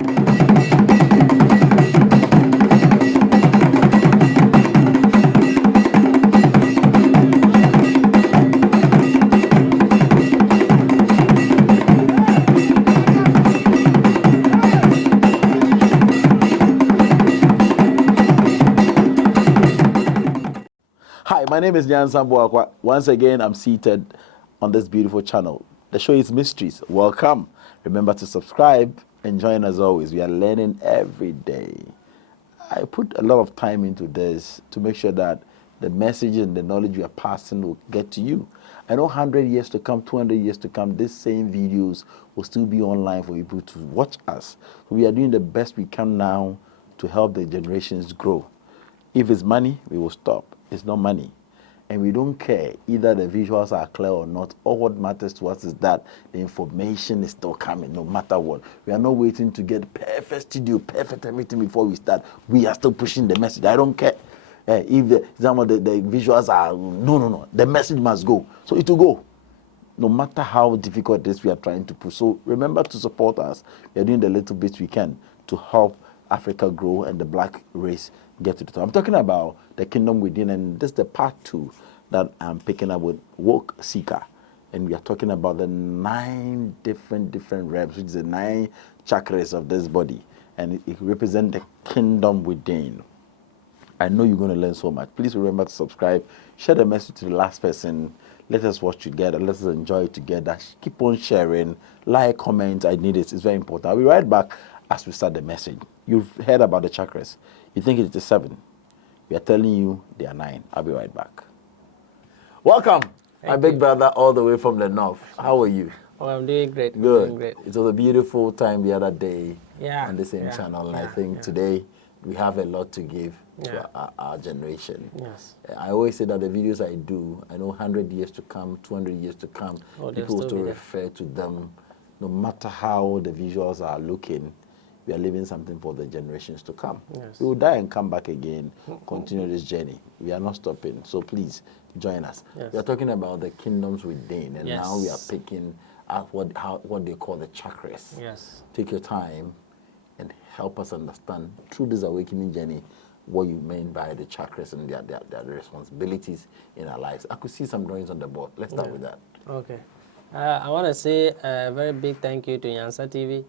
Hi, my name is Nyan Samboakwa. Once again, I'm seated on this beautiful channel. The show is Mysteries. Welcome. Remember to subscribe and join us always. We are learning every day. I put a lot of time into this to make sure that the message and the knowledge we are passing will get to you. I know 100 years to come, 200 years to come, these same videos will still be online for people to watch us. We are doing the best we can now to help the generations grow. If it's money, we will stop. It's not money. And we don't care either the visuals are clear or not. All what matters to us is that the information is still coming no matter what. We are not waiting to get perfect studio, perfect everything before we start. We are still pushing the message. I don't care. If some of the visuals are, no. The message must go. So it will go. No matter how difficult it is, we are trying to push. So remember to support us. We are doing the little bits we can to help Africa grow and the black race get to the top. I'm talking about the kingdom within, and this is the part 2 that I'm picking up with Wookseeker. And we are talking about the 9 different realms, which is the 9 chakras of this body. And it represents the kingdom within. I know you're going to learn so much. Please remember to subscribe. Share the message to the last person. Let us watch together. Let us enjoy it together. Keep on sharing. Like, comment. I need it. It's very important. I'll be right back as we start the message. You've heard about the chakras. You think it's the 7. We are telling you they are 9. I'll be right back. Welcome, my big brother all the way from the north. How are you? Oh, I'm doing great. Good. Doing great. It was a beautiful time the other day on the same yeah, channel. And yeah, I think today we have a lot to give to our generation. Yes. I always say that the videos I do, I know 100 years to come, 200 years to come, people will still refer to them. No matter how the visuals are looking, we are leaving something for the generations to come. Yes. We will die and come back again, continue this journey. We are not stopping. So please join us. Yes. We are talking about the kingdoms within, and now we are picking out what they call the chakras. Yes. Take your time and help us understand through this awakening journey what you mean by the chakras and their responsibilities in our lives. I could see some drawings on the board. Let's start with that. Okay. I want to say a very big thank you to Nyansa TV.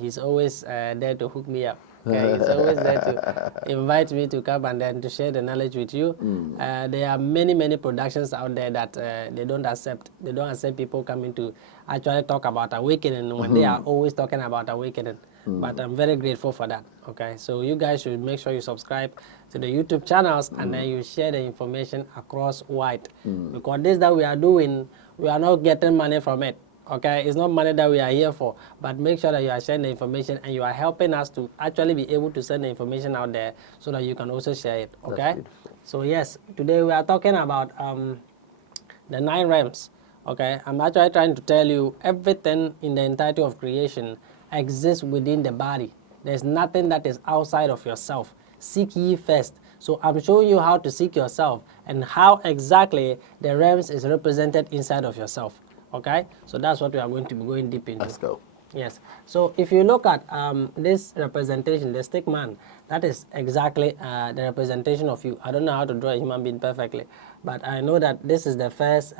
He's always there to hook me up. Okay? He's always there to invite me to come and then to share the knowledge with you. There are many productions out there that they don't accept. They don't accept people coming to actually talk about awakening when they are always talking about awakening. But I'm very grateful for that. Okay, so you guys should make sure you subscribe to the YouTube channels and then you share the information across wide. Because this that we are doing, we are not getting money from it. Okay, it's not money that we are here for, but make sure that you are sharing the information and you are helping us to actually be able to send the information out there so that you can also share it. Okay, so yes, today we are talking about the 9 realms. Okay, I'm actually trying to tell you everything in the entirety of creation exists within the body. There's nothing that is outside of yourself. Seek ye first. So I'm showing you how to seek yourself and how exactly the realms is represented inside of yourself. Okay, so that's what we are going to be going deep into. Let's go. Yes. So if you look at this representation, the stick man, that is exactly the representation of you. I don't know how to draw a human being perfectly, but I know that this is the first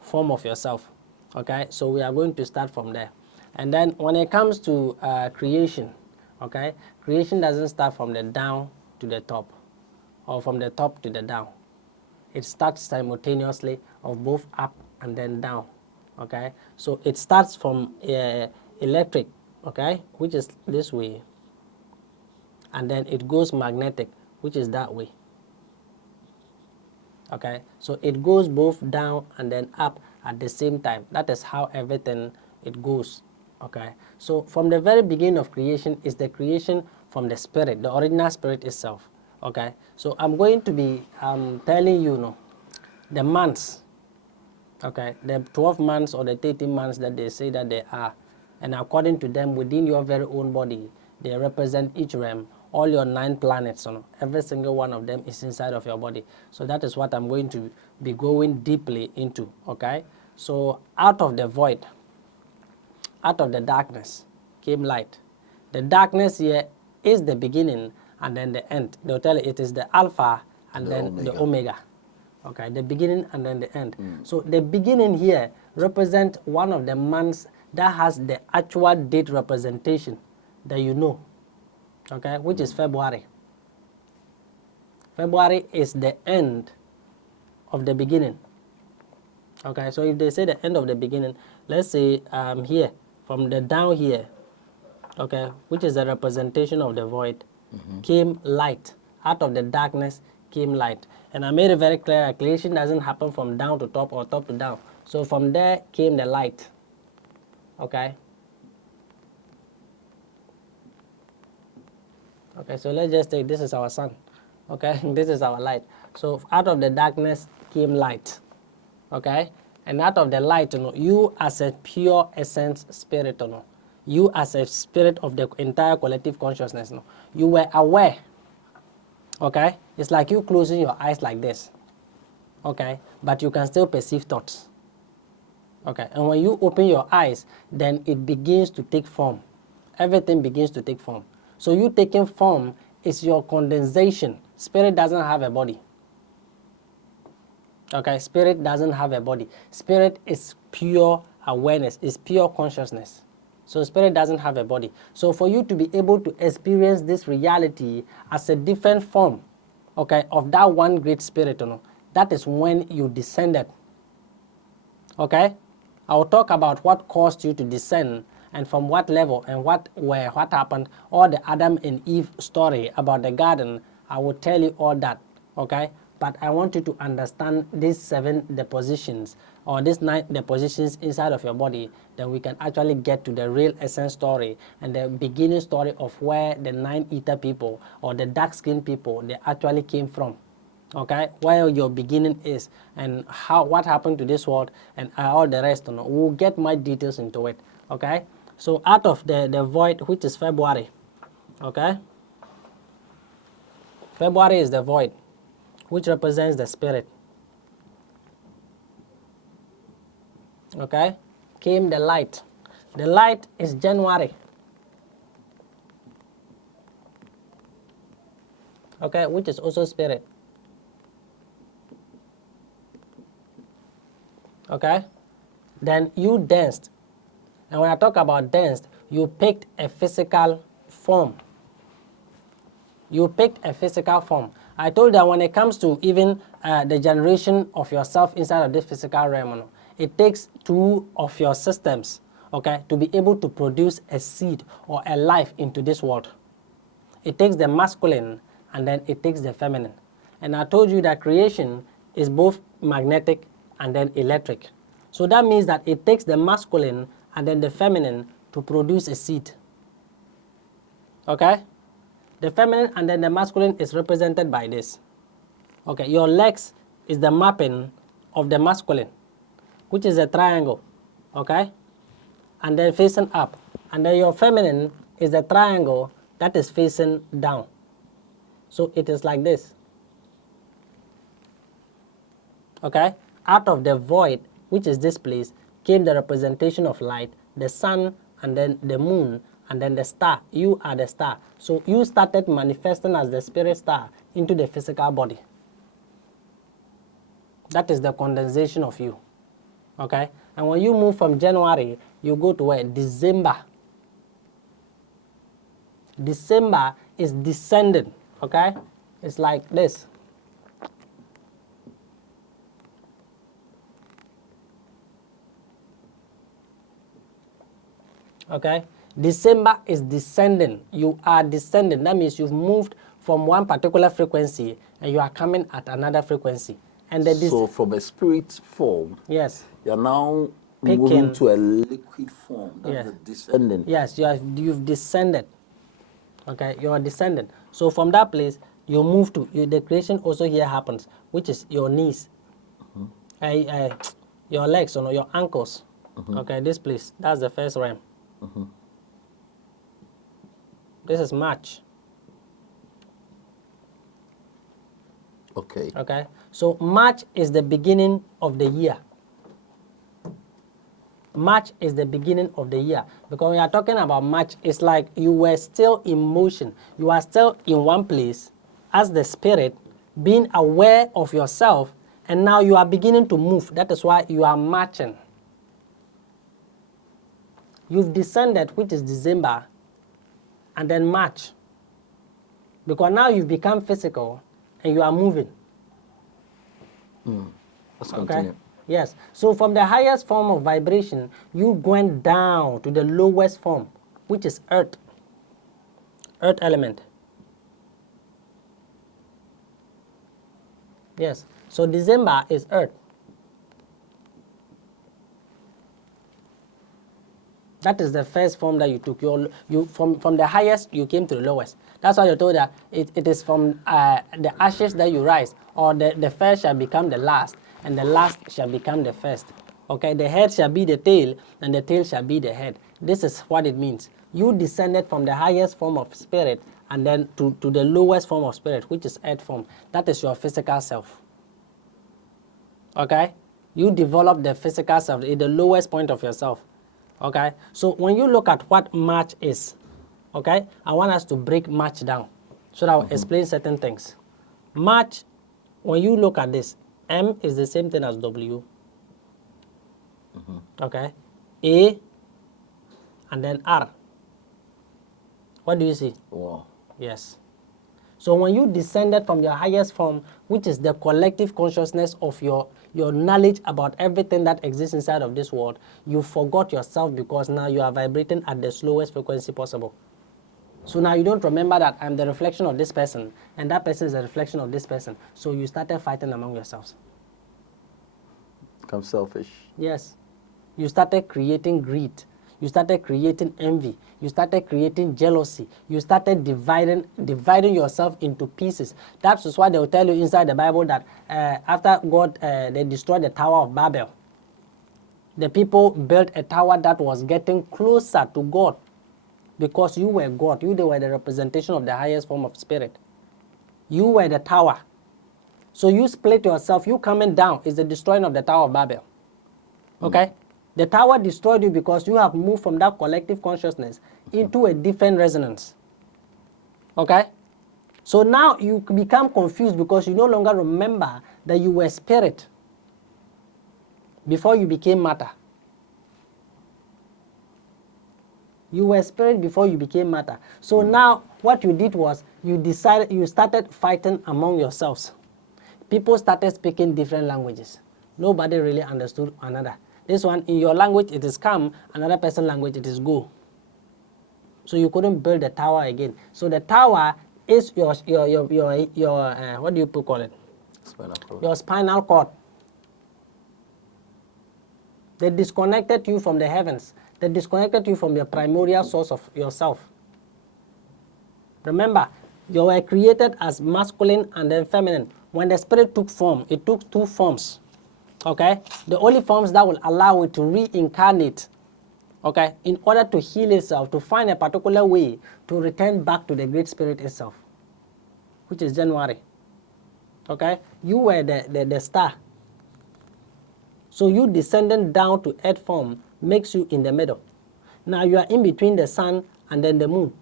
form of yourself. Okay, so we are going to start from there. And then when it comes to creation, okay, creation doesn't start from the down to the top or from the top to the down. It starts simultaneously of both up and then down. Okay, so it starts from electric, okay, which is this way, and then it goes magnetic, which is that way. Okay, so it goes both down and then up at the same time. That is how everything it goes. Okay, so from the very beginning of creation is the creation from the spirit, the original spirit itself. Okay, so I'm going to be telling you, the months. Okay, the 12 months or the 13 months that they say that they are, and according to them, within your very own body, they represent each realm. All your 9 planets, every single one of them is inside of your body. So that is what I'm going to be going deeply into. Okay, so out of the void, out of the darkness came light. The darkness here is the beginning and then the end. They'll tell you it is the alpha and then the omega. Okay, the beginning and then the end. So the beginning here represents one of the months that has the actual date representation that you know, okay, which is February. February is the end of the beginning. Okay, so if they say the end of the beginning, let's say here, from the down here, okay, which is the representation of the void, came light. Out of the darkness came light. And I made it very clear that creation doesn't happen from down to top or top to down. So from there came the light. Okay. Okay, so let's just take, this is our sun. Okay, this is our light. So out of the darkness came light. Okay, and out of the light, you as a pure essence spirit, you as a spirit of the entire collective consciousness, you were aware. Okay, it's like you closing your eyes like this. Okay, but you can still perceive thoughts. Okay, and when you open your eyes, then it begins to take form. Everything begins to take form. So you taking form is your condensation. Spirit doesn't have a body. Okay, spirit doesn't have a body. Spirit is pure awareness, is pure consciousness. So spirit doesn't have a body. So for you to be able to experience this reality as a different form, okay, of that one great spirit, that is when you descended. Okay, I will talk about what caused you to descend and from what level and what happened, all the Adam and Eve story about the garden. I will tell you all that. Okay, but I want you to understand these 7 depositions or these 9 depositions inside of your body. Then we can actually get to the real essence story and the beginning story of where the 9 ether people or the dark skinned people they actually came from. Okay, where your beginning is and what happened to this world and all the rest. We'll get my details into it. Okay, so out of the void, which is February. Okay, February is the void, which represents the spirit. Okay, came the light. The light is January. Okay, which is also spirit. Okay, then you danced, and when I talk about danced, you picked a physical form. You picked a physical form. I told that when it comes to even the generation of yourself inside of this physical realm, it takes 2 of your systems, okay, to be able to produce a seed or a life into this world. It takes the masculine and then it takes the feminine. And I told you that creation is both magnetic and then electric. So that means that it takes the masculine and then the feminine to produce a seed. Okay? The feminine and then the masculine is represented by this. Okay, your legs is the mapping of the masculine, which is a triangle. Okay? And then facing up. And then your feminine is the triangle that is facing down. So it is like this. Okay? Out of the void, which is this place, came the representation of light, the sun, and then the moon, and then the star. You are the star. So you started manifesting as the spirit star into the physical body. That is the condensation of you. Okay? And when you move from January, you go to where? December. December is descending. Okay? It's like this. Okay? December is descending. You are descending. That means you've moved from one particular frequency and you are coming at another frequency. And so from a spirit form, yes, you're now moving to a liquid form. That's yes, descending. Yes, you've descended. Okay, you are descending. So from that place, you move to the creation also here happens, which is your knees, your legs, your ankles. Okay, this place, that's the first realm. This is March. Okay. Okay, so March is the beginning of the year. March is the beginning of the year. Because when we are talking about March, it's like you were still in motion. You are still in one place as the spirit, being aware of yourself, and now you are beginning to move. That is why you are marching. You've descended, which is December, and then March. Because now you've become physical and you are moving. Let's continue. Yes. So from the highest form of vibration, you went down to the lowest form, which is earth. Earth element. Yes. So December is earth. That is the first form that you took. From the highest, you came to the lowest. That's why you're told that it is from the ashes that you rise, or the first shall become the last, and the last shall become the first. Okay, the head shall be the tail, and the tail shall be the head. This is what it means. You descended from the highest form of spirit, and then to the lowest form of spirit, which is earth form. That is your physical self. Okay? You develop the physical self, the lowest point of yourself. Okay, so when you look at what March is, okay, I want us to break March down so that I'll explain certain things. March, when you look at this, M is the same thing as W. Okay, A and then R. What do you see? Wow. Yes. So when you descended from your highest form, which is the collective consciousness of your knowledge about everything that exists inside of this world, you forgot yourself because now you are vibrating at the slowest frequency possible. So now you don't remember that I'm the reflection of this person, and that person is a reflection of this person. So you started fighting among yourselves. Become selfish. Yes. You started creating greed. You started creating envy. You started creating jealousy. You started dividing yourself into pieces. That is why they will tell you inside the Bible that after God, they destroyed the Tower of Babel. The people built a tower that was getting closer to God because you were God. You were the representation of the highest form of spirit. You were the tower. So you split yourself. You coming down is the destroying of the Tower of Babel. Okay? The tower destroyed you because you have moved from that collective consciousness into a different resonance. Okay? So now you become confused because you no longer remember that you were spirit before you became matter. You were spirit before you became matter. So now what you did was you started fighting among yourselves. People started speaking different languages. Nobody really understood another. This one, in your language, it is come. Another person's language, it is go. So you couldn't build the tower again. So the tower is your what do you call it? Spinal cord. Your spinal cord. They disconnected you from the heavens. They disconnected you from the primordial source of yourself. Remember, you were created as masculine and then feminine. When the spirit took form, it took two forms. Okay? The only forms that will allow it to reincarnate, okay, in order to heal itself, to find a particular way to return back to the great spirit itself, which is January. Okay? You were the star. So you descending down to earth form makes you in the middle. Now you are in between the sun and then the moon.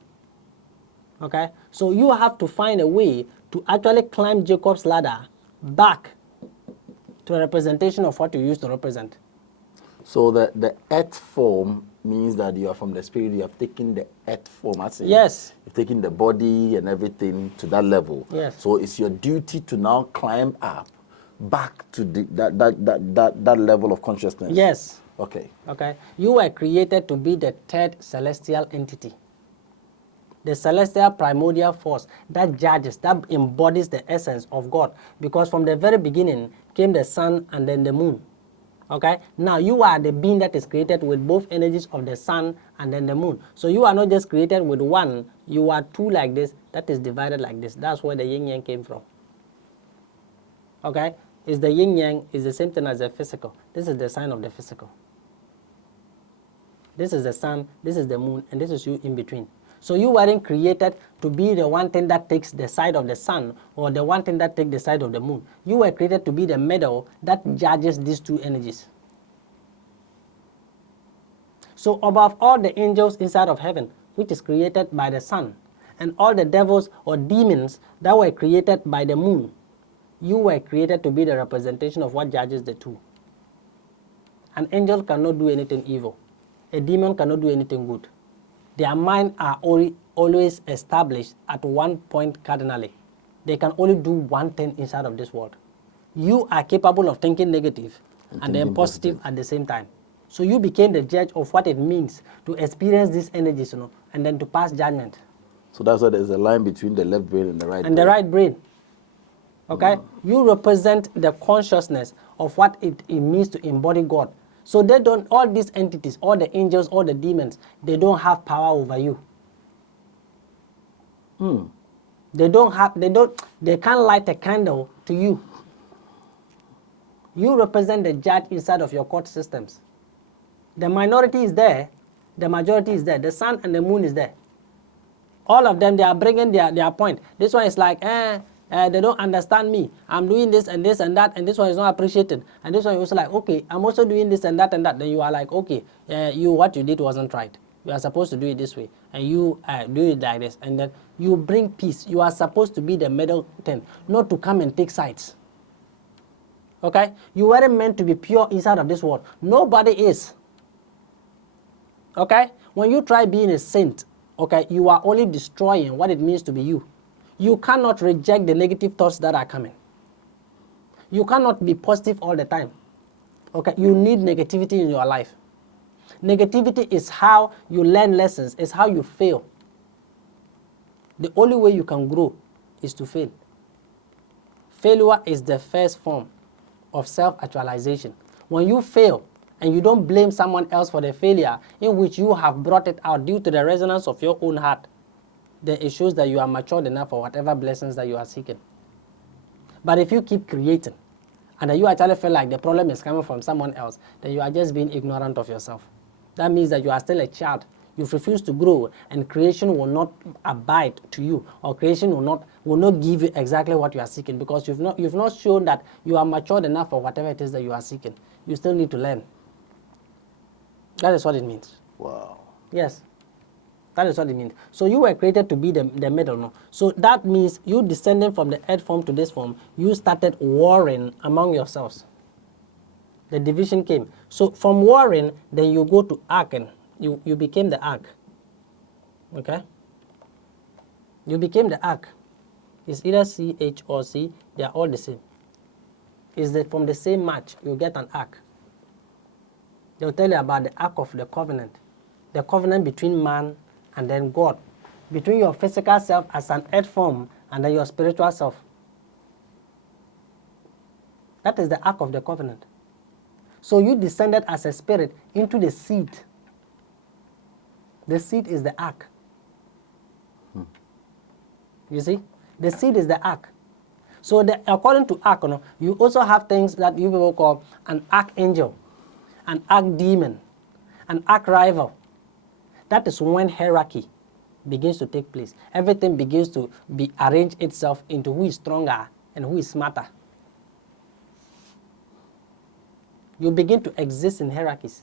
Okay? So you have to find a way to actually climb Jacob's ladder back to a representation of what you used to represent. So the earth form means that you are from the spirit, you have taken the earth form. Yes. You've taken the body and everything to that level. Yes. So it's your duty to now climb up back to that level of consciousness. Yes. Okay. Okay. You were created to be the third celestial entity. The celestial primordial force that judges, that embodies the essence of God. Because from the very beginning came the sun and then the moon. Okay? Now you are the being that is created with both energies of the sun and then the moon. So you are not just created with one, you are two like this, that is divided like this. That's where the yin yang came from. Okay? Is the yin yang is the same thing as the physical. This is the sign of the physical. This is the sun, this is the moon, and this is you in between. So you weren't created to be the one thing that takes the side of the sun or the one thing that takes the side of the moon. You were created to be the middle that judges these two energies. So above all the angels inside of heaven, which is created by the sun, and all the devils or demons that were created by the moon, you were created to be the representation of what judges the two. An angel cannot do anything evil. A demon cannot do anything good. Their minds are always established at one point cardinally. They can only do one thing inside of this world. You are capable of thinking negative and then positive at the same time. So you became the judge of what it means to experience these energies, and then to pass judgment. So that's why there's a line between the left brain and the right brain. And the right brain. Okay? You represent the consciousness of what it means to embody God. So they don't, all these entities, all the angels, all the demons, they don't have power over you. They can't light a candle to you. You represent the judge inside of your court systems. The minority is there, the majority is there, the sun and the moon is there. All of them, they are bringing their point. This one is like, they don't understand me. I'm doing this and that, and this one is not appreciated. And this one is also like, okay, I'm also doing this and that. Then you are like, okay, what you did wasn't right. You are supposed to do it this way, and you do it like this. And then you bring peace. You are supposed to be the middle thing, not to come and take sides. Okay? You weren't meant to be pure inside of this world. Nobody is. Okay? When you try being a saint, okay, you are only destroying what it means to be you. You cannot reject the negative thoughts that are coming. You cannot be positive all the time. Okay? You need negativity in your life. Negativity is how you learn lessons, is how you fail. The only way you can grow is to fail. Failure is the first form of self-actualization. When you fail and you don't blame someone else for the failure in which you have brought it out due to the resonance of your own heart, then it shows that you are matured enough for whatever blessings that you are seeking. But if you keep creating and then you actually feel like the problem is coming from someone else, then you are just being ignorant of yourself. That means that you are still a child. You've refused to grow, and creation will not abide to you, or creation will not give you exactly what you are seeking, because you've not shown that you are matured enough for whatever it is that you are seeking. You still need to learn. That is what it means. Wow. Yes. That is what it means. So you were created to be the middle. No? So that means you descending from the earth form to this form, you started warring among yourselves. The division came. So from warring, then you go to arcing. You became the ark. Okay? You became the ark. It's either CH or C. They are all the same. From the same match, you get an ark. They'll tell you about the ark of the covenant. The covenant between man and then God. Between your physical self as an earth form and then your spiritual self. That is the ark of the covenant. So you descended as a spirit into the seed. The seed is the ark. You see? The seed is the ark. So according to ark, you also have things that you will call an archangel, an archdemon, an archrival. That is when hierarchy begins to take place. Everything begins to be arranged itself into who is stronger and who is smarter. You begin to exist in hierarchies.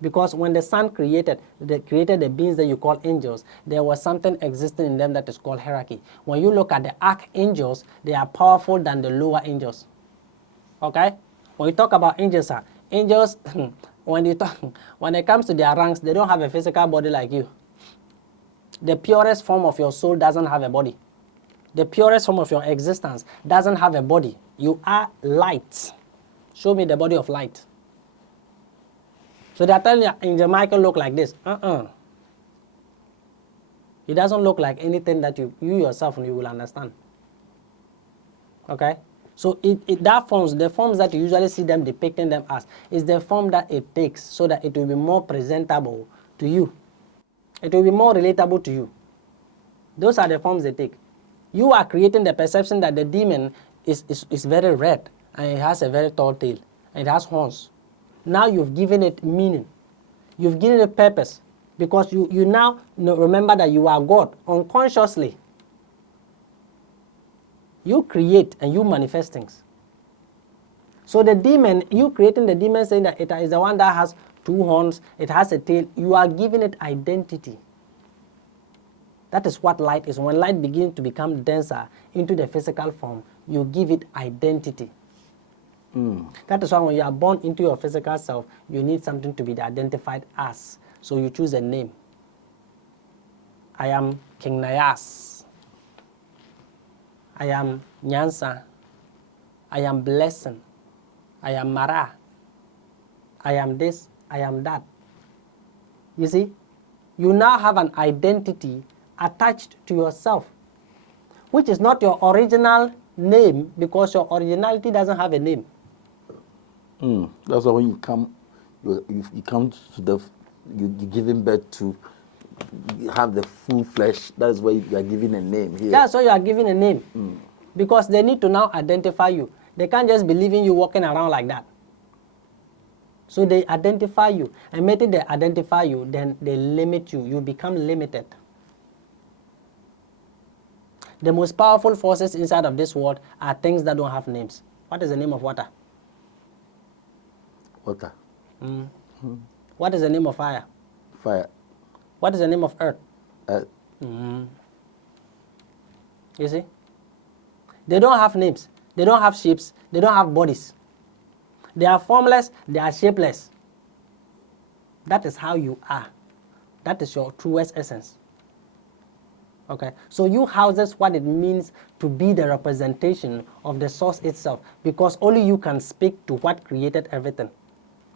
Because when the sun created the beings that you call angels, there was something existing in them that is called hierarchy. When you look at the archangels, they are powerful than the lower angels. Okay? When you talk about angels, when it comes to their ranks, they don't have a physical body like you. The purest form of your soul doesn't have a body. The purest form of your existence doesn't have a body. You are light. Show me the body of light. So they are telling you, Angel Michael look like this. He doesn't look like anything that you yourself you will understand. Okay? So the forms that you usually see them depicting them as, is the form that it takes so that it will be more presentable to you. It will be more relatable to you. Those are the forms they take. You are creating the perception that the demon is very red and it has a very tall tail and it has horns. Now you've given it meaning. You've given it purpose because you now remember that you are God unconsciously. You create and you manifest things. So the demon, you creating the demon saying that it is the one that has 2 horns, it has a tail. You are giving it identity. That is what light is. When light begins to become denser into the physical form, you give it identity. That is why when you are born into your physical self, you need something to be identified as. So you choose a name. I am King Nayas. I am Nyansa. I am Blessing. I am Mara. I am this. I am that. You see? You now have an identity attached to yourself, which is not your original name, because your originality doesn't have a name. That's why when you come, you come to the, you're giving birth to, you have the full flesh. That's why you are giving a name here. Yeah, so you are giving a name. Because they need to now identify you. They can't just be leaving you walking around like that. So they identify you. And maybe they identify you, then they limit you. You become limited. The most powerful forces inside of this world are things that don't have names. What is the name of water? Water. What is the name of fire? Fire. What is the name of earth? Earth. You see? They don't have names. They don't have shapes. They don't have bodies. They are formless. They are shapeless. That is how you are. That is your truest essence. Okay? So you houses what it means to be the representation of the source itself, because only you can speak to what created everything.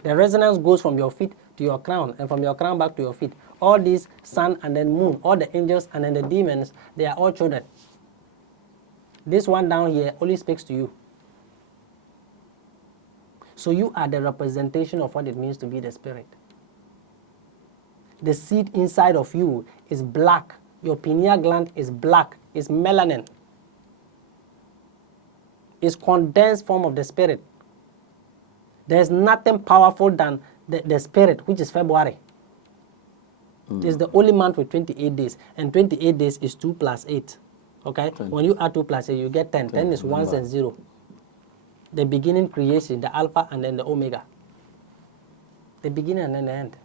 The resonance goes from your feet to your crown, and from your crown back to your feet. All these sun and then moon, all the angels and then the demons, they are all children. This one down here only speaks to you. So you are the representation of what it means to be the spirit. The seed inside of you is black. Your pineal gland is black. It's melanin. It's condensed form of the spirit. There's nothing powerful than the spirit, which is February. It's the only month with 28 days. And 28 days is 2 plus 8. Okay? 10. When you add 2 plus 8, you get 10. 10 is 1 and 0. The beginning creation, the alpha and then the omega. The beginning and then the end.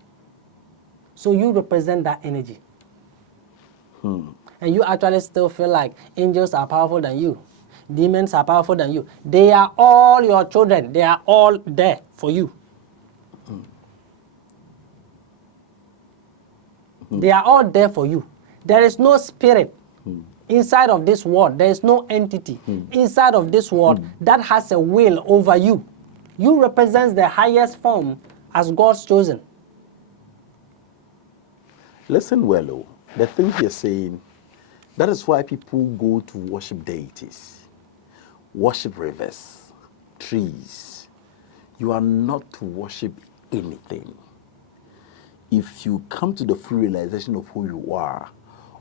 So you represent that energy. And you actually still feel like angels are powerful than you. Demons are powerful than you. They are all your children. They are all there for you. They are all there for you. There is no spirit inside of this world. There is no entity inside of this world that has a will over you. You represent the highest form as God's chosen. Listen well, oh. The things you're saying, that is why people go to worship deities, worship rivers, trees. You are not to worship anything. If you come to the full realization of who you are,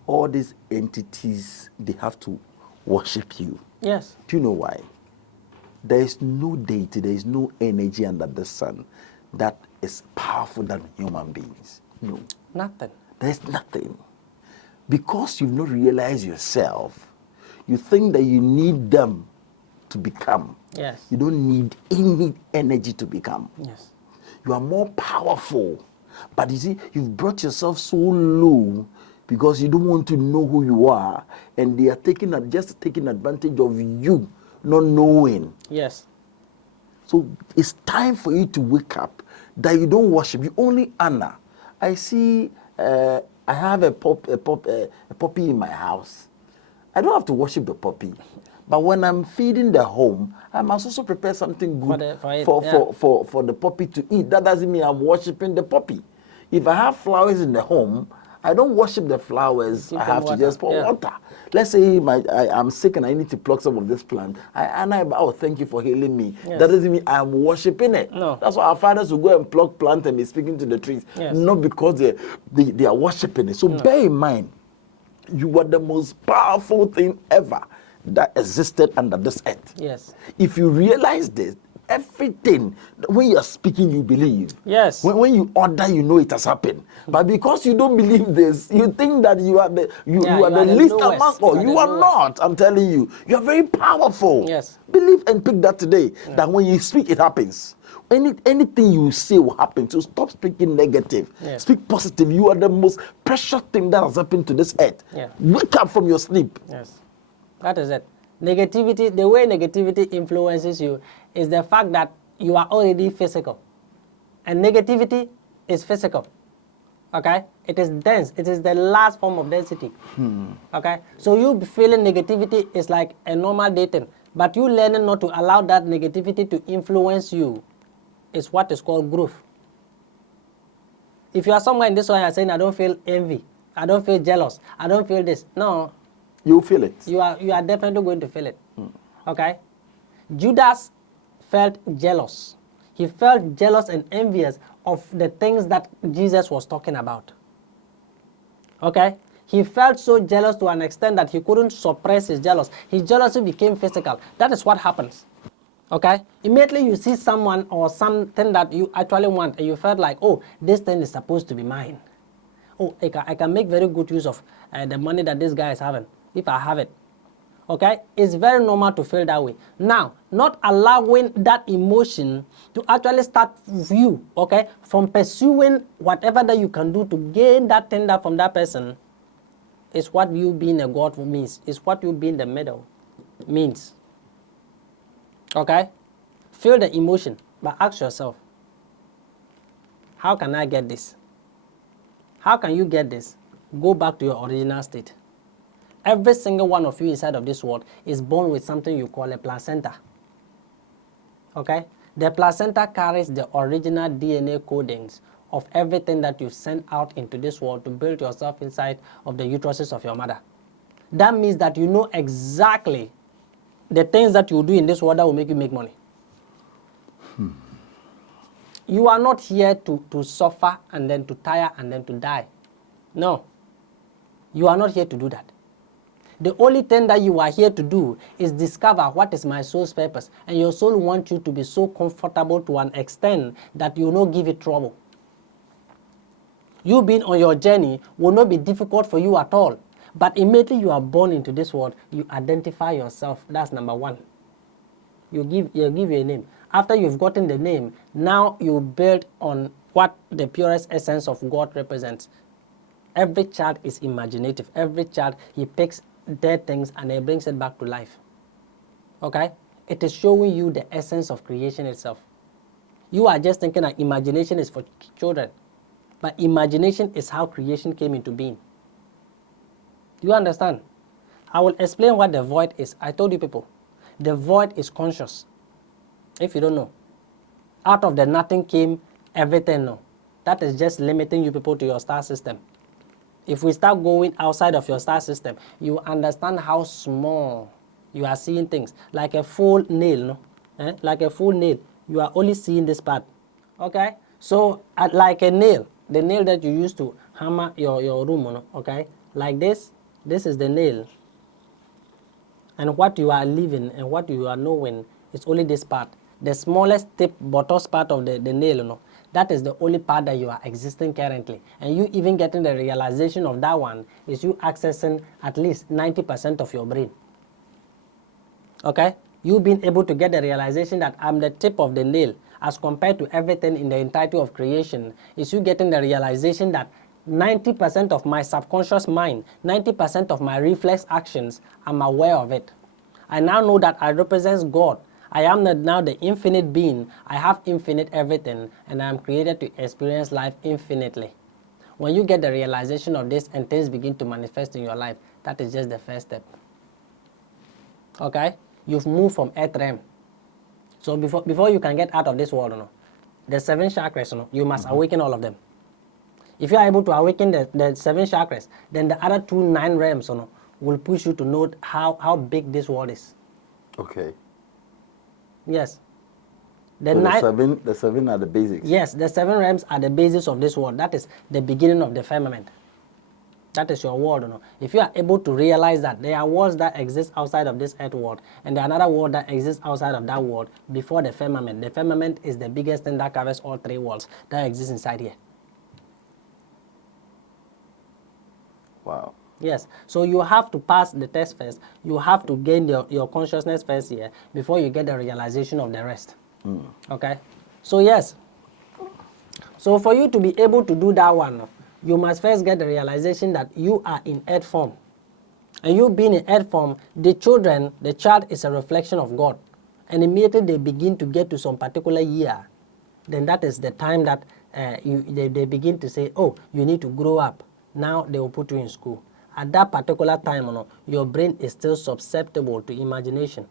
all these entities, they have to worship you. Yes. Do you know why? There is no deity, there is no energy under the sun that is powerful than human beings. No. Nothing. There is nothing. Because you've not realized yourself, you think that you need them to become. Yes. You don't need any energy to become. Yes. You are more powerful. But you see, you've brought yourself so low because you don't want to know who you are, and they are just taking advantage of you, not knowing. Yes. So it's time for you to wake up, that you don't worship, you only honor. I see, I have a puppy in my house. I don't have to worship the puppy. But when I'm feeding the home, I must also prepare something good for the puppy to eat. That doesn't mean I'm worshiping the puppy. If I have flowers in the home, I don't worship the flowers. I have to just pour water. Let's say I'm sick and I need to pluck some of this plant. Thank you for healing me. Yes. That doesn't mean I'm worshiping it. No. That's why our fathers will go and pluck plants and be speaking to the trees. Yes. Not because they are worshiping it. So bear in mind, you are the most powerful thing ever that existed under this earth. Yes. If you realize this, everything, when you are speaking, you believe. Yes. When you order, you know it has happened. But because you don't believe this, you think that you are the least among all. You are not. I'm telling you. You are very powerful. Yes. Believe and pick that today. That when you speak, it happens. anything you say will happen. So stop speaking negative. Yes. Speak positive. You are the most precious thing that has happened to this earth. Yeah. Wake up from your sleep. Yes, that is it. Negativity, the way negativity influences you is the fact that you are already physical. And negativity is physical. Okay? It is dense. It is the last form of density. Okay? So you feeling negativity is like a normal dating. But you learning not to allow that negativity to influence you is what is called growth. If you are somewhere in this one, you are saying, I don't feel envy, I don't feel jealous, I don't feel this. No, You feel it. you are definitely going to feel it. Okay? Judas felt jealous. He felt jealous and envious of the things that Jesus was talking about. Okay? He felt so jealous to an extent that he couldn't suppress his jealousy. His jealousy became physical. That is what happens. Okay? Immediately you see someone or something that you actually want and you felt like, oh, this thing is supposed to be mine. Oh, I can make very good use of the money that this guy is having if I have it. Okay? It's very normal to feel that way. Now, not allowing that emotion to actually start you, okay, from pursuing whatever that you can do to gain that thing that from that person is what you being a God means. Is what you being the middle means. Okay? Feel the emotion, but ask yourself, how can I get this? How can you get this? Go back to your original state. Every single one of you inside of this world is born with something you call a placenta. Okay? The placenta carries the original DNA codings of everything that you send out into this world to build yourself inside of the uteruses of your mother. That means that you know exactly the things that you do in this world that will make you make money. You are not here to suffer and then to tire and then to die. No. You are not here to do that. The only thing that you are here to do is discover what is my soul's purpose. And your soul wants you to be so comfortable to an extent that you will not give it trouble. You being on your journey will not be difficult for you at all. But immediately you are born into this world, you identify yourself. That's number one. You give you a name. After you've gotten the name, now you build on what the purest essence of God represents. Every child is imaginative. Every child, he picks dead things and he brings it back to life. Okay? It is showing you the essence of creation itself. You are just thinking that imagination is for children. But imagination is how creation came into being. Do you understand? I will explain what the void is. I told you people, the void is conscious. If you don't know. Out of the nothing came everything. No. That is just limiting you people to your star system. If we start going outside of your star system, you understand how small you are seeing things. Like a full nail, no? Like a full nail, you are only seeing this part. Okay? So, like a nail, the nail that you use to hammer your room, no? Okay? Like this is the nail. And what you are living and what you are knowing is only this part. The smallest tip, bottom part of the nail, no? That is the only part that you are existing currently. And you even getting the realization of that one is you accessing at least 90% of your brain. Okay? You being able to get the realization that I'm the tip of the nail as compared to everything in the entirety of creation is you getting the realization that 90% of my subconscious mind, 90% of my reflex actions, I'm aware of it. I now know that I represent God. I am now the infinite being. I have infinite everything, and I am created to experience life infinitely. When you get the realization of this and things begin to manifest in your life, that is just the first step. Okay? You've moved from earth realm. So before you can get out of this world, the 7 chakras, you must awaken all of them. If you are able to awaken the 7 chakras, then the other 2 9 realms will push you to know how big this world is. Okay. Yes. The 7 are the basics. Yes, the 7 realms are the basis of this world. That is the beginning of the firmament. That is your world. If you are able to realize that there are worlds that exist outside of this earth world, and there are another world that exists outside of that world before the firmament. The firmament is the biggest thing that covers all 3 worlds that exist inside here. Wow. Yes, so you have to pass the test first. You have to gain your consciousness first here before you get the realization of the rest. Okay? So yes. So for you to be able to do that one, you must first get the realization that you are in earth form. And you being in earth form, the child is a reflection of God. And immediately they begin to get to some particular year, then that is the time that they begin to say, oh, you need to grow up. Now they will put you in school. At that particular time, your brain is still susceptible to imagination.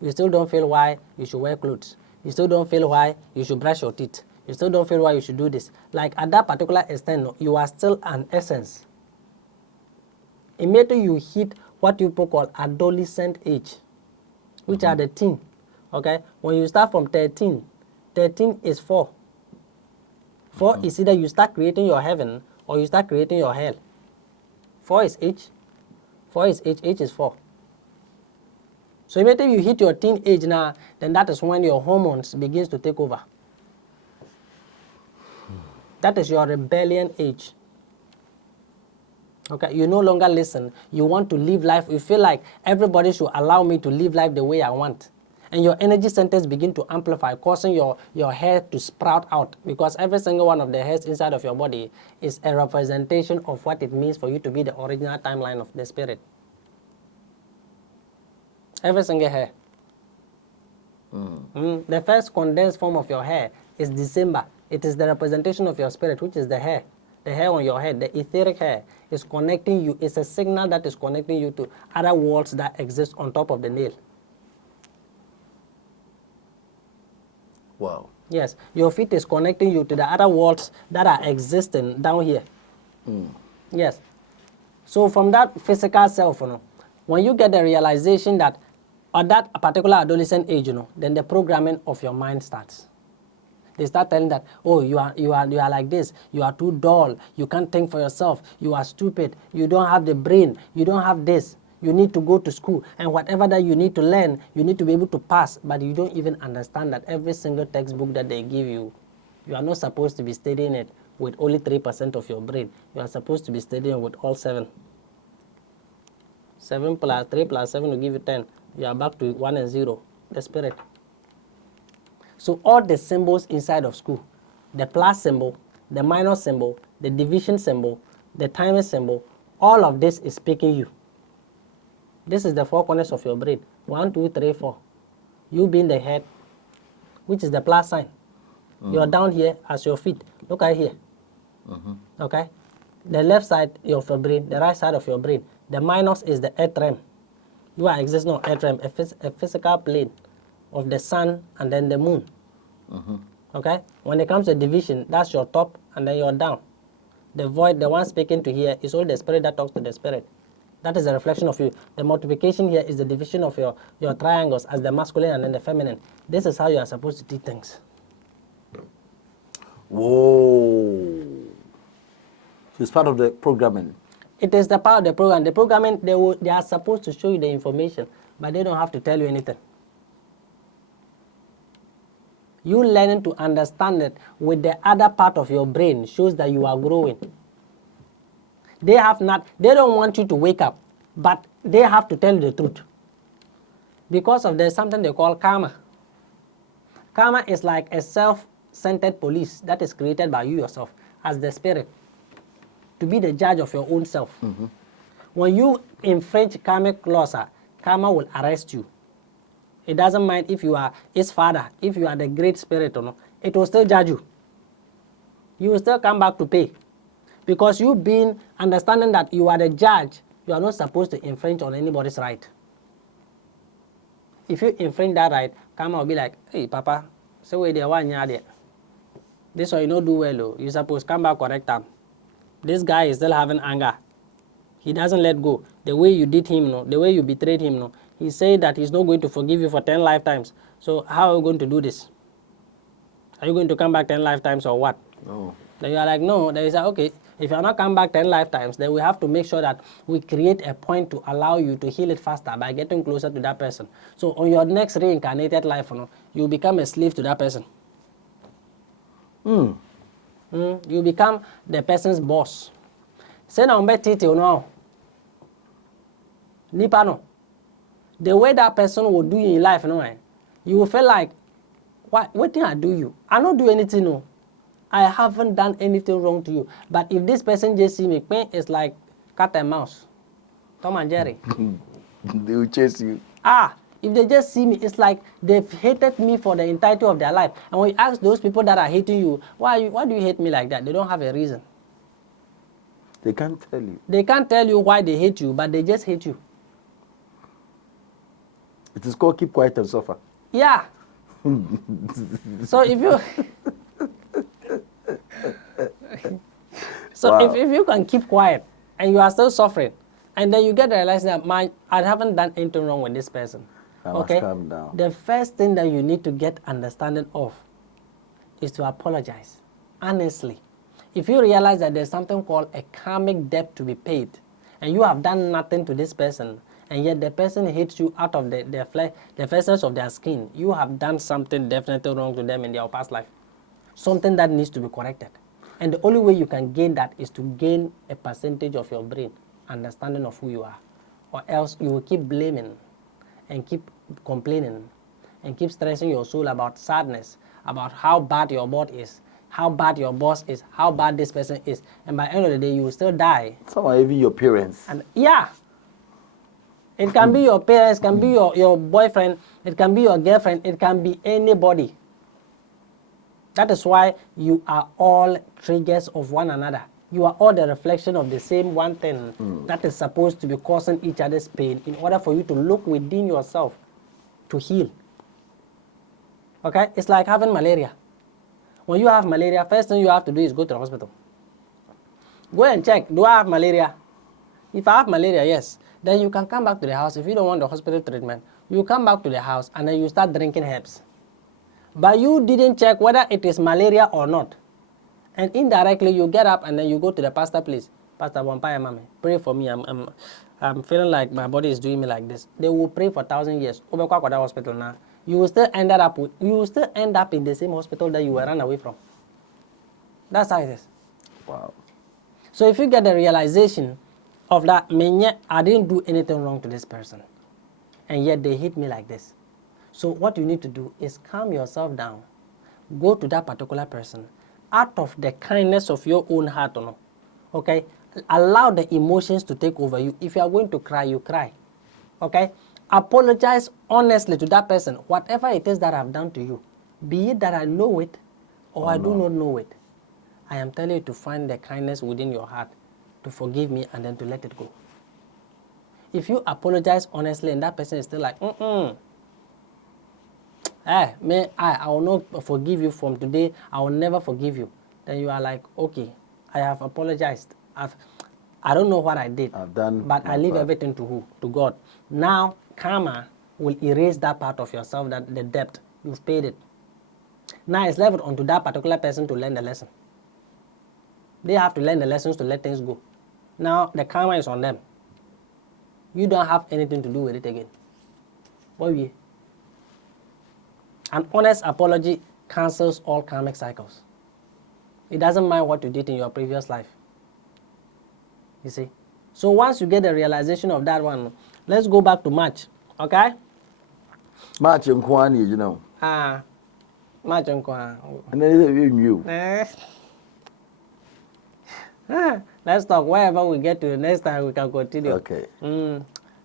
You still don't feel why you should wear clothes. You still don't feel why you should brush your teeth. You still don't feel why you should do this. Like at that particular extent, you are still an essence. Immediately you hit what people call adolescent age, which are the teen. Okay? When you start from 13, 13 is 4. 4 is either you start creating your heaven or you start creating your hell. 4 is H. 4 is H. H is 4. So immediately you hit your teen age now, then that is when your hormones begins to take over. That is your rebellion age. Okay, you no longer listen. You want to live life. You feel like everybody should allow me to live life the way I want. And your energy centers begin to amplify, causing your hair to sprout out, because every single one of the hairs inside of your body is a representation of what it means for you to be the original timeline of the spirit. Every single hair. The first condensed form of your hair is December. It is the representation of your spirit, which is the hair. The hair on your head, the etheric hair, is connecting you. It's a signal that is connecting you to other worlds that exist on top of the nail. Wow. Yes, your feet is connecting you to the other worlds that are existing down here. Yes. So from that physical self, when you get the realization that at that particular adolescent age, then the programming of your mind starts. They start telling that, oh, you are like this, you are too dull, you can't think for yourself, you are stupid, you don't have the brain, you don't have this, you need to go to school, and whatever that you need to learn, you need to be able to pass. But you don't even understand that every single textbook that they give you, you are not supposed to be studying it with only 3% of your brain. You are supposed to be studying with all 7. 7 plus 3 plus 7 will give you 10. You are back to 1 and 0, the spirit. So all the symbols inside of school, the plus symbol, the minus symbol, the division symbol, the times symbol, all of this is speaking you. This is the 4 corners of your brain. 1, 2, 3, 4. You being the head, which is the plus sign. You're down here as your feet. Look at here. Okay? The left side of your brain, the right side of your brain. The minus is the earth realm. You are existing on earth realm, a physical plane of the sun and then the moon. Okay? When it comes to division, that's your top and then you're down. The void, the one speaking to here, is all the spirit that talks to the spirit. That is a reflection of you. The multiplication here is the division of your triangles as the masculine and then the feminine. This is how you are supposed to teach things. Whoa. So it's part of the programming. It is the part of the program. The programming, they are supposed to show you the information, but they don't have to tell you anything. You learning to understand it with the other part of your brain shows that you are growing. They don't want you to wake up, but they have to tell you the truth. Because there's something they call karma. Karma is like a self-centered police that is created by you yourself as the spirit, to be the judge of your own self. When you infringe karmic laws, karma will arrest you. It doesn't mind if you are its father, if you are the great spirit or not, it will still judge you. You will still come back to pay. Because you being understanding that you are the judge, you are not supposed to infringe on anybody's right. If you infringe that right, karma will be like, hey, Papa, so we there one year. This one you don't do well, you supposed to come back correct time. This guy is still having anger. He doesn't let go. The way you did him, the way you betrayed him, he said that he's not going to forgive you for 10 lifetimes. So how are you going to do this? Are you going to come back 10 lifetimes or what? No. Then you are like, no. Then you say, okay, if you are not come back 10 lifetimes, then we have to make sure that we create a point to allow you to heal it faster by getting closer to that person. So on your next reincarnated life, you become a slave to that person. You become the person's boss. Say now, Nipa no. The way that person will do in life, you will feel like what thing I do you? I don't do anything, no. I haven't done anything wrong to you. But if this person just see me, it's like cat and mouse. Tom and Jerry. They will chase you. If they just see me, it's like they've hated me for the entirety of their life. And when you ask those people that are hating you, why do you hate me like that? They don't have a reason. They can't tell you. They can't tell you why they hate you, but they just hate you. It is called keep quiet and suffer. Yeah. So if you Wow. if you can keep quiet and you are still suffering, and then you get the realization that I haven't done anything wrong with this person. I must calm down. The first thing that you need to get understanding of is to apologize honestly. If you realize that there's something called a karmic debt to be paid, and you have done nothing to this person, and yet the person hates you out of the fleshness of their skin, you have done something definitely wrong to them in their past life. Something that needs to be corrected. And the only way you can gain that is to gain a percentage of your brain, understanding of who you are. Or else you will keep blaming and keep complaining and keep stressing your soul about sadness, about how bad your boss is, how bad your boss is, how bad this person is. And by the end of the day, you will still die. Some are even your parents. And yeah. It can be your parents, it can be your boyfriend, it can be your girlfriend, it can be anybody. That is why you are all triggers of one another. You are all the reflection of the same one thing that is supposed to be causing each other's pain in order for you to look within yourself to heal. Okay? It's like having malaria. When you have malaria, first thing you have to do is go to the hospital. Go and check, do I have malaria? If I have malaria, yes. Then you can come back to the house. If you don't want the hospital treatment, you come back to the house and then you start drinking herbs. But you didn't check whether it is malaria or not. And indirectly, you get up and then you go to the pastor, please. Pastor Wampaya Mami, pray for me. I'm feeling like my body is doing me like this. They will pray for 1,000 years. Hospital now. You will still end up in the same hospital that you were run away from. That's how it is. Wow. So if you get the realization of that, I didn't do anything wrong to this person, and yet they hate me like this. So what you need to do is calm yourself down. Go to that particular person out of the kindness of your own heart. Okay? Allow the emotions to take over you. If you are going to cry, you cry. Okay? Apologize honestly to that person. Whatever it is that I've done to you, be it that I know it or I do not know it, I am telling you to find the kindness within your heart to forgive me and then to let it go. If you apologize honestly and that person is still like, I will not forgive you from today, I will never forgive you, then you are like, okay, I have apologized. I don't know what I did, I've done, but I leave everything to who? To God. Now, karma will erase that part of yourself, that the debt, you've paid it. Now it's left onto that particular person to learn the lesson. They have to learn the lessons to let things go. Now, the karma is on them. You don't have anything to do with it again. What we? An honest apology cancels all karmic cycles. It doesn't mind what you did in your previous life. You see? So once you get the realization of that one, let's go back to March. Okay? March and Kwani, you know. March and Kwani. And then you. Let's talk. Wherever we get to, next time we can continue. Okay.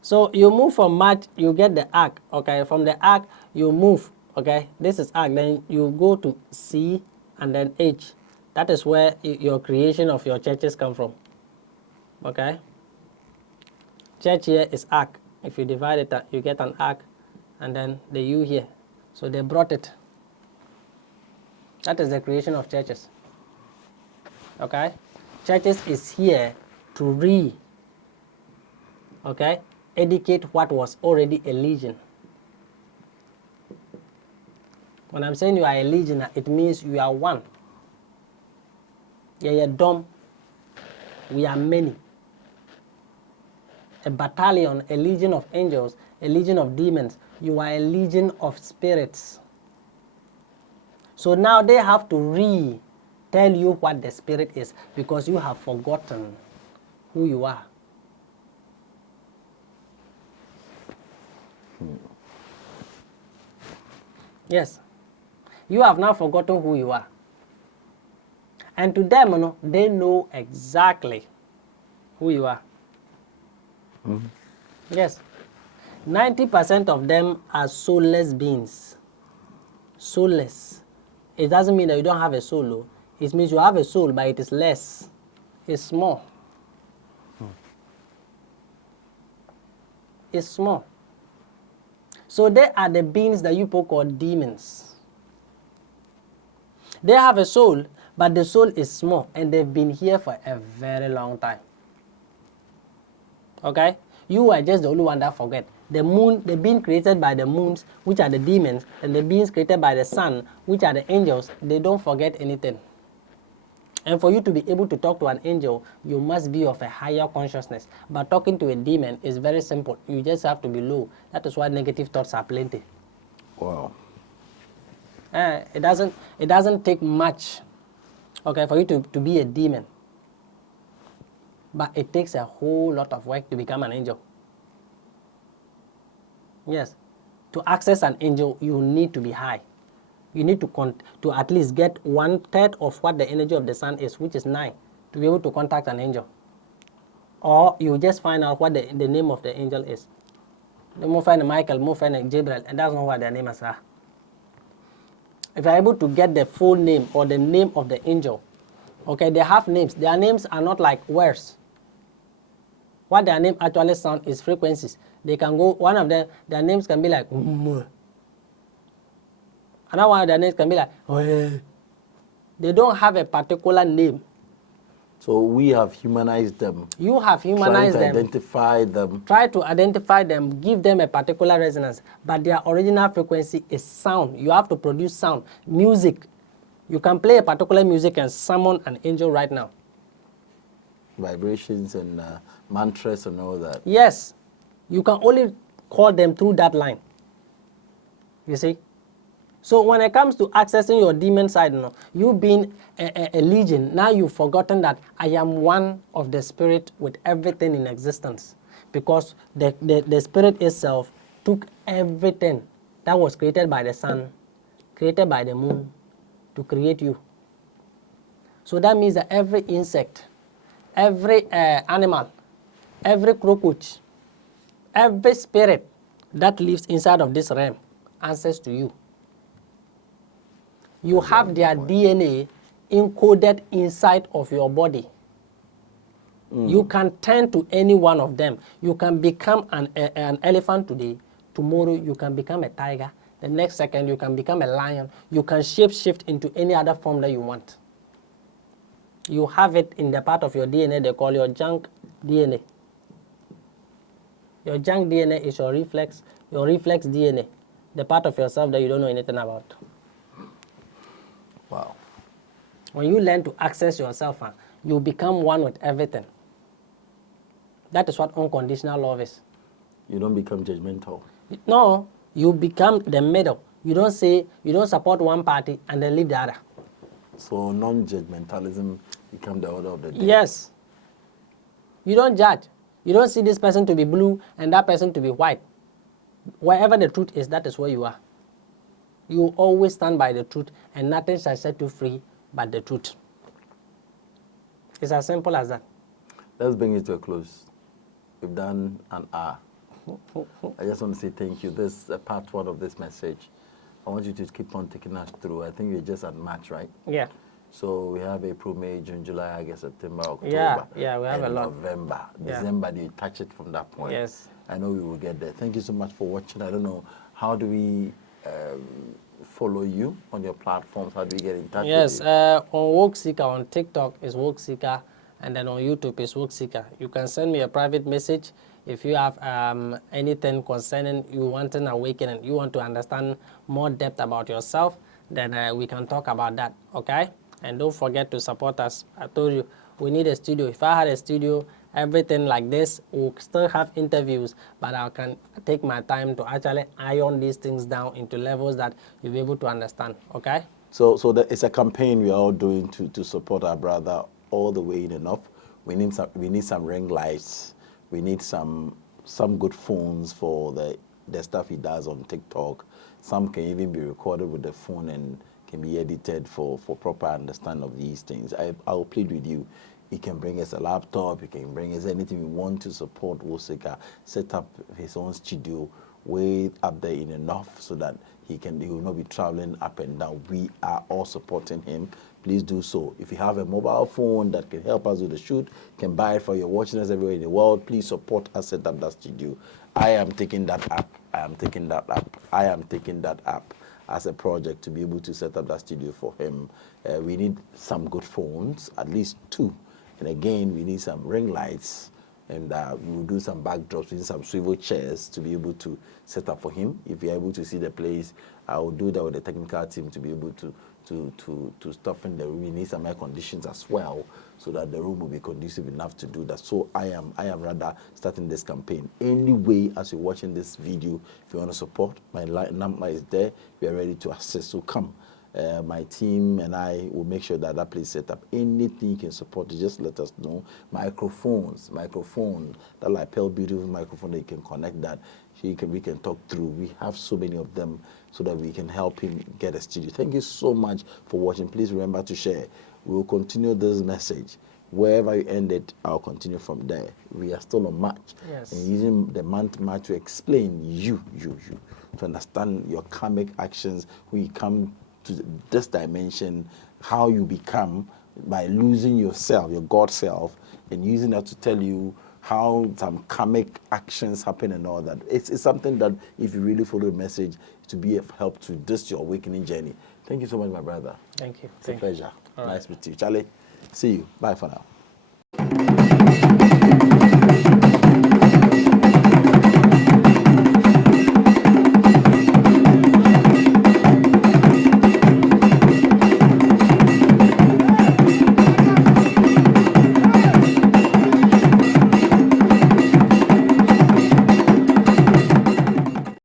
So you move from March, you get the arc. Okay. From the arc, you move. Okay. This is arc. Then you go to C and then H. That is where your creation of your churches come from. Okay. Church here is arc. If you divide it, you get an arc, and then the U here. So they brought it. That is the creation of churches. Okay. Churches is here to educate what was already a legion. When I'm saying you are a legion, it means you are one. You're dumb. We are many. A battalion, a legion of angels, a legion of demons. You are a legion of spirits. So now they have to tell you what the spirit is, because you have forgotten who you are. Yes. you have now forgotten who you are. And to them, you know, they know exactly who you are. Mm-hmm. Yes. 90% of them are soulless beings. Soulless. It doesn't mean that you don't have a soul. Though. It means you have a soul, but it is less. It's small. It's small. So they are the beings that you call demons. They have a soul, but the soul is small, and they've been here for a very long time. Okay? You are just the only one that forget. The moon, the being created by the moons, which are the demons, and the beings created by the sun, which are the angels, they don't forget anything. And for you to be able to talk to an angel, you must be of a higher consciousness. But talking to a demon is very simple. You just have to be low. That is why negative thoughts are plenty. Wow. It doesn't take much, okay, for you to be a demon. But it takes a whole lot of work to become an angel. Yes. To access an angel, you need to be high. You need to at least get 1/3 of what the energy of the sun is, which is 9, to be able to contact an angel. Or you just find out what the name of the angel is. You move find Michael, move find Gabriel, and that's not what their names are. If you're able to get the full name or the name of the angel, okay, they have names. Their names are not like words. What their name actually sound is frequencies. They can go, one of them, their names can be like, another one of their names can be like, they don't have a particular name. So we have humanized them. You have humanized them. Identify them. Try to identify them, give them a particular resonance. But their original frequency is sound. You have to produce sound. Music. You can play a particular music and summon an angel right now. Vibrations and mantras and all that. Yes. You can only call them through that line. You see? So when it comes to accessing your demon side, you being a legion, now you've forgotten that I am one of the spirit with everything in existence. Because the spirit itself took everything that was created by the sun, created by the moon, to create you. So that means that every insect, every animal, every cockroach, every spirit that lives inside of this realm answers to you. You have their DNA encoded inside of your body. You can turn to any one of them. You can become an elephant today. Tomorrow you can become a tiger. The next second you can become a lion. You can shape-shift into any other form that you want. You have it in the part of your DNA they call your junk DNA. Your junk DNA is your reflex DNA. The part of yourself that you don't know anything about. Wow. When you learn to access yourself, you become one with everything. That is what unconditional love is. You don't become judgmental. No, you become the middle. You don't support one party and then leave the other. So non-judgmentalism become the order of the day. Yes. You don't judge. You don't see this person to be blue and that person to be white. Wherever the truth is, that is where you are. You always stand by the truth, and nothing shall set you free but the truth. It's as simple as that. Let's bring it to a close. We've done an hour. I just want to say thank you. This is part 1 of this message. I want you to keep on taking us through. I think you're just at March, right? Yeah. So we have April, May, June, July, August, September, October. Yeah, we have and a lot. November. Yeah. December, you touch it from that point. Yes. I know we will get there. Thank you so much for watching. I don't know, how do we follow you on your platforms? How do we get in touch with you? Yes, on Wookseeker, on TikTok is Wookseeker, and then on YouTube is Wookseeker. You can send me a private message if you have anything concerning you want an awakening, you want to understand more depth about yourself, then we can talk about that, okay? And don't forget to support us. I told you, we need a studio. If I had a studio, everything like this, we'll still have interviews, but I can take my time to actually iron these things down into levels that you'll be able to understand, okay? So it's a campaign we are all doing to support our brother all the way in and off. We need some ring lights. We need some good phones for the stuff he does on TikTok. Some can even be recorded with the phone and can be edited for proper understanding of these things. I'll plead with you. He can bring us a laptop. He can bring us anything we want to support Wookseeker. Set up his own studio way up there in the north so that he will not be traveling up and down. We are all supporting him. Please do so. If you have a mobile phone that can help us with the shoot, can buy it for your watching us everywhere in the world. Please support us set up that studio. I am taking that up. I am taking that up. I am taking that up as a project to be able to set up that studio for him. We need some good phones, at least 2. And again, we need some ring lights, and we'll do some backdrops, we need some swivel chairs to be able to set up for him. If you're able to see the place, I will do that with the technical team to be able to stuff in the room. We need some air conditions as well, so that the room will be conducive enough to do that. So I am rather starting this campaign. Anyway, as you're watching this video, if you want to support, my number is there. We are ready to assist. So come. My team and I will make sure that place is set up. Anything you can support, just let us know. Microphone, that lapel beautiful microphone that you can connect that. We can talk through. We have so many of them so that we can help him get a studio. Thank you so much for watching. Please remember to share. We will continue this message. Wherever you end it, I'll continue from there. We are still on March. Yes. And using the month March to explain you, to understand your karmic actions when you come to this dimension, how you become by losing yourself, your God self, and using that to tell you how some karmic actions happen and all that. It's something that if you really follow the message, to be of help to this your awakening journey. Thank you so much, my brother. Thank you. It's a pleasure. All Nice right. meeting you. Charlie, see you. Bye for now.